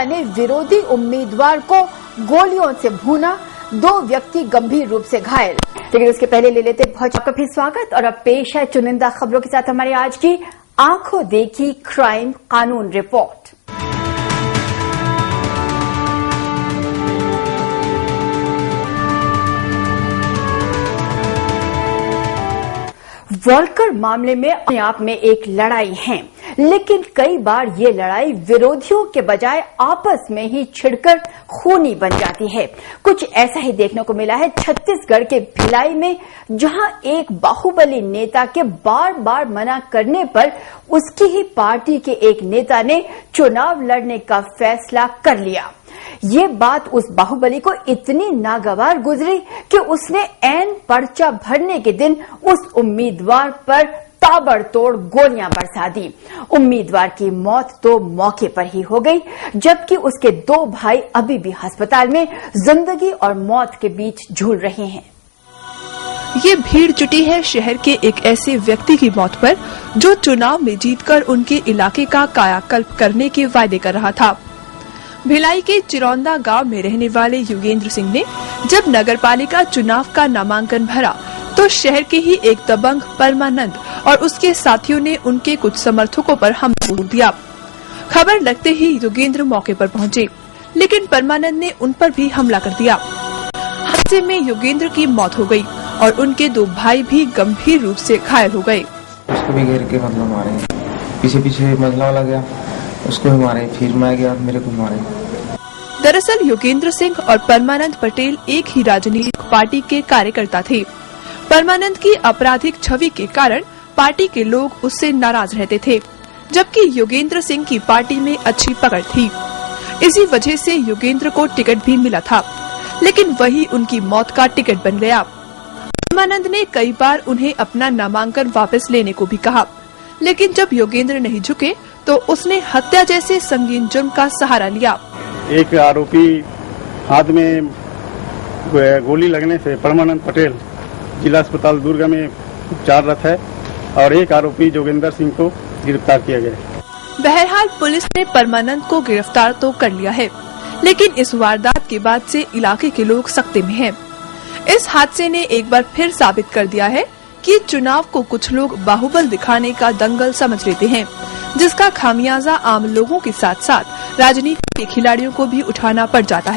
नेता ने विरोधी उम्मीदवार को गोलियों से भूना, 2 व्यक्ति गंभीर रूप से घायल। लेकिन उसके पहले ले लेते बहुत आपका फिर स्वागत और अब पेश है चुनिंदा खबरों के साथ हमारी आज की आंखों देखी क्राइम कानून रिपोर्ट। वॉल्कर मामले में अपने आप में एक लड़ाई है, लेकिन कई बार ये लड़ाई विरोधियों के बजाय आपस में ही छिड़कर खूनी बन जाती है। कुछ ऐसा ही देखने को मिला है छत्तीसगढ़ के भिलाई में, जहां एक बाहुबली नेता के बार बार मना करने पर उसकी ही पार्टी के एक नेता ने चुनाव लड़ने का फैसला कर लिया। ये बात उस बाहुबली को इतनी नागवार गुजरी कि उसने ऐन पर्चा भरने के दिन उस उम्मीदवार पर ताबड़तोड़ गोलियां बरसा दी। उम्मीदवार की मौत तो मौके पर ही हो गई, जबकि उसके 2 भाई अभी भी अस्पताल में जिंदगी और मौत के बीच झूल रहे हैं। ये भीड़ जुटी है शहर के एक ऐसे व्यक्ति की मौत पर जो चुनाव में जीतकर उनके इलाके का कायाकल्प करने के वायदे कर रहा था। भिलाई के चिरौंदा गांव में रहने वाले योगेंद्र सिंह ने जब नगरपालिका चुनाव का नामांकन भरा तो शहर के ही एक दबंग परमानंद और उसके साथियों ने उनके कुछ समर्थकों पर हमला बोल दिया। खबर लगते ही योगेंद्र मौके पर पहुंचे, लेकिन परमानंद ने उन पर भी हमला कर दिया। हादसे में योगेंद्र की मौत हो गई और उनके 2 भाई भी गंभीर रूप से घायल हो गए। उसको भी घेर के मारे, पीछे लग गया, उसको भी मारे, फिर मैं गया, मेरे को मारे। दरअसल योगेंद्र सिंह और परमानंद पटेल एक ही राजनीतिक पार्टी के कार्यकर्ता थे। परमानंद की आपराधिक छवि के कारण पार्टी के लोग उससे नाराज रहते थे, जबकि योगेंद्र सिंह की पार्टी में अच्छी पकड़ थी। इसी वजह से योगेंद्र को टिकट भी मिला था, लेकिन वही उनकी मौत का टिकट बन गया। परमानंद ने कई बार उन्हें अपना नामांकन वापस लेने को भी कहा, लेकिन जब योगेंद्र नहीं झुके तो उसने हत्या जैसे संगीन जुर्म का सहारा लिया। एक आरोपी हाथ में गोली लगने से परमानंद पटेल जिला अस्पताल दुर्ग में उपचाररत है और एक आरोपी योगेंद्र सिंह को गिरफ्तार किया गया। बहरहाल पुलिस ने परमानंद को गिरफ्तार तो कर लिया है, लेकिन इस वारदात के बाद से इलाके के लोग सख्ते में हैं। इस हादसे ने एक बार फिर साबित कर दिया है कि चुनाव को कुछ लोग बाहुबल दिखाने का दंगल समझ लेते हैं, जिसका खामियाजा आम लोगों के साथ साथ राजनीति के खिलाड़ियों को भी उठाना पड़ जाता है।